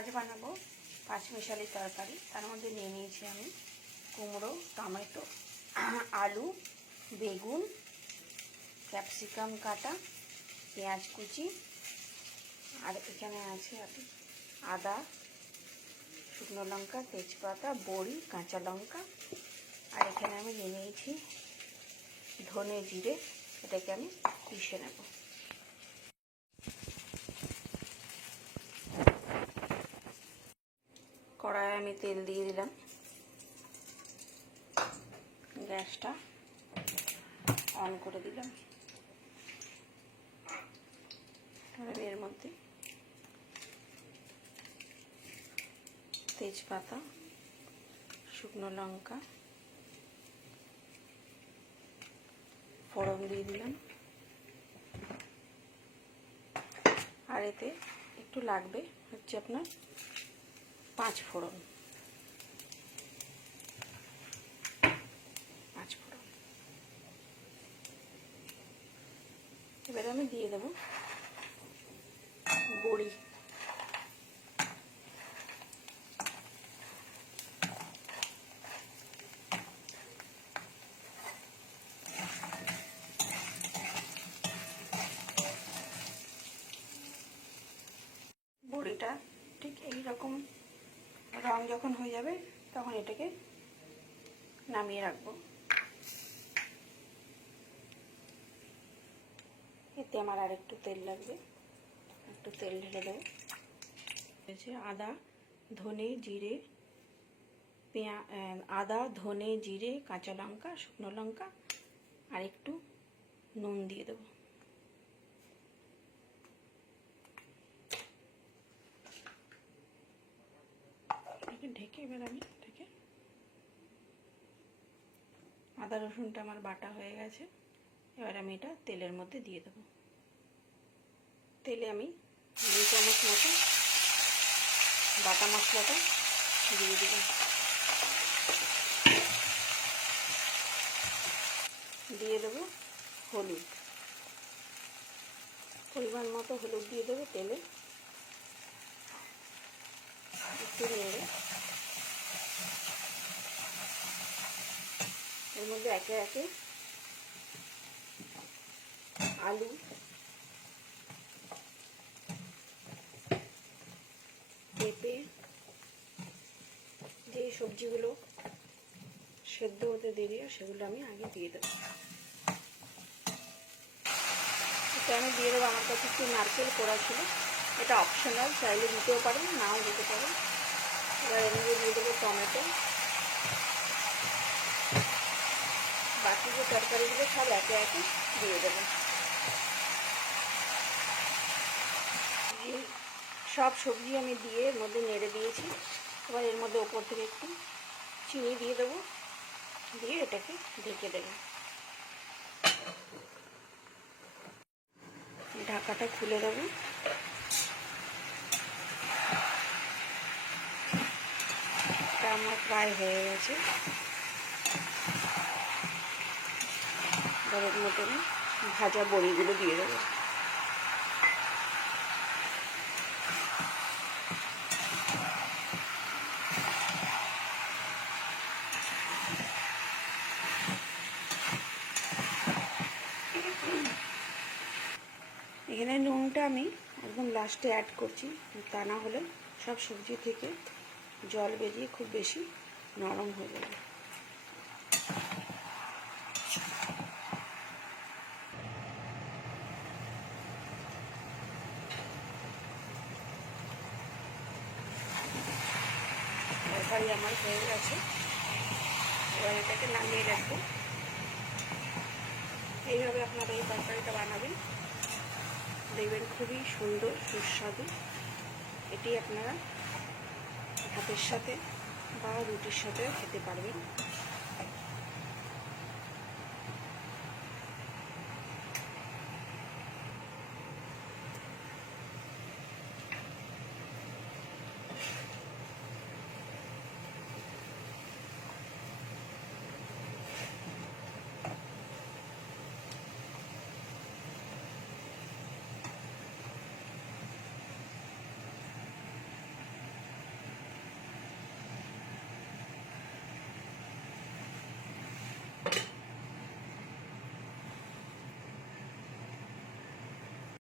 আজ বানাবো পাঁচমিশালি তরকারি। তার মধ্যে নিয়ে নিয়েছি আমি কুমড়ো, টমেটো, আলু, বেগুন, ক্যাপসিকাম কাটা, পেঁয়াজ কুচি, আর এখানে আছে আদা, শুকনো লঙ্কা, তেজপাতা, বড়ি, কাঁচা লঙ্কা, আর এখানে আমি নিয়ে নিয়েছি ধনে জিরে। এটাকে আমি পিষে নেব। কড়াইয়ে আমি তেল দিয়ে দিলাম, গ্যাসটা অন করে দিলাম। আমি এর মধ্যে তেজপাতা, শুকনো লঙ্কা ফোড়ন দিয়ে দিলাম, আর এতে একটু লাগবে হচ্ছে আপনার 5 ফোড়ন। এবারে আমি দিয়ে দেব বড়ি। বড়িটা ঠিক এই রকম রং যখন হয়ে যাবে তখন এটাকে নামিয়ে রাখবো। এতে আমার আর একটু তেল লাগবে, একটু তেল ঢেলে দেবো। আদা, ধনে, জিরে, আদা, ধনে, জিরে, কাঁচা লঙ্কা, শুকনো লঙ্কা, আর একটু নুন দিয়ে দেবো। ঢেকে এবার আমি এটাকে, আদা রসুনটা আমার বাটা হয়ে গেছে। এবার আমি এটা তেলের মধ্যে দিয়ে দেবো। তেলে আমি 2 চামচ মতো বাটা মশলাটা দিয়ে দিলাম। দিয়ে দেবো হলুদ, পরিমাণ মতো হলুদ দিয়ে দেবো তেলে। একটু নেড়ে এর মধ্যে একে একে আলু, পেঁপে, যে সবজিগুলো সেদ্ধ হতে দেরি সেগুলো আমি আগে দিয়ে দেবো। এটা আমি দিয়ে দেবো। আমার কাছে একটু নারকেল কোড়া ছিল, এটা অপশনাল, চাইলে দিতেও পারেন, নাও দিতে পারেন। এবার এর মধ্যে দিয়ে দেবো টমেটো। বাকি যে তরকারিগুলো সব একে একে দিয়ে দেবো। সব সবজি আমি দিয়ে এর মধ্যে নেড়ে দিয়েছি। এবার এর মধ্যে ওপর থেকে একটু চিনি দিয়ে দেবো, দিয়ে এটাকে ঢেকে দেবো। ঢাকাটা খুলে দেবো। এটা আমার প্রায় হয়ে গেছে। এর মধ্যে ভাজা বড়িগুলো দিয়ে দেবো। এখানে নুনটা আমি একদম লাস্টে অ্যাড করছি, তা না হলে সব সবজি থেকে জল বেরিয়ে খুব বেশি নরম হয়ে যাবে। তরকারি আমার হয়ে গেছে। এবার এটাকে নামিয়ে রাখবো। এইভাবে আপনারা এই তরকারিটা বানাবেন, দেখবেন খুবই সুন্দর সুস্বাদু। এটি আপনারা ভাতের সাথে বা রুটির সাথেও খেতে পারবেন।